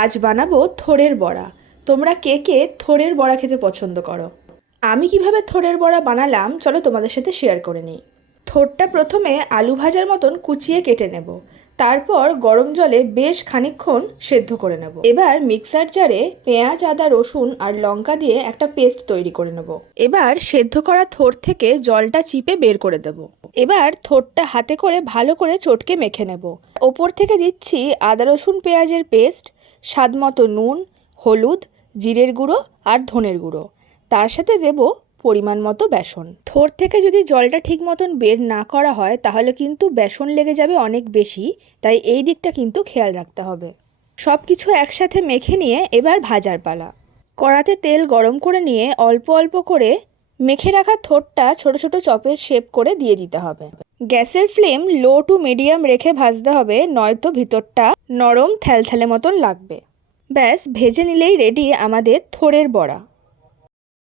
আজ বানাবো থোড়ের বড়া। তোমরা কে কে থোড়ের বড়া খেতে পছন্দ করো? আমি কিভাবে থোড়ের বড়া বানালাম চলো তোমাদের সাথে শেয়ার করে নিই। থোড়টা প্রথমে আলু ভাজার মতন কুচিয়ে কেটে নেব। তারপর গরম জলে বেশ খানিকক্ষণ সেদ্ধ করে নেব। এবার মিক্সার জারে পেঁয়াজ, আদা, রসুন আর লঙ্কা দিয়ে একটা পেস্ট তৈরি করে নেব। এবার সেদ্ধ করা থোড় থেকে জলটা চিপে বের করে দেব। এবার থোড়টা হাতে করে ভালো করে চটকে মেখে নেব। ওপর থেকে দিচ্ছি আদা, রসুন, পেঁয়াজের পেস্ট, স্বাদমতো নুন, হলুদ, জিরের গুঁড়ো আর ধনের গুঁড়ো। তার সাথে দেব পরিমাণ মতো বেসন। থোড় থেকে যদি জলটা ঠিক মতন বের না করা হয় তাহলে কিন্তু বেসন লেগে যাবে অনেক বেশি, তাই এই দিকটা কিন্তু খেয়াল রাখতে হবে। সব কিছু একসাথে মেখে নিয়ে এবার ভাজার পালা। কড়াতে তেল গরম করে নিয়ে অল্প অল্প করে মেখে রাখা থোড়টা ছোট ছোট চপের শেপ করে দিয়ে দিতে হবে। গ্যাসের ফ্লেম লো টু মিডিয়াম রেখে ভাজতে হবে, নয়তো ভিতরটা নরম থ্যালথ্যালে মতন লাগবে। ব্যাস ভেজে নিলেই রেডি আমাদের থোড়ের বড়া।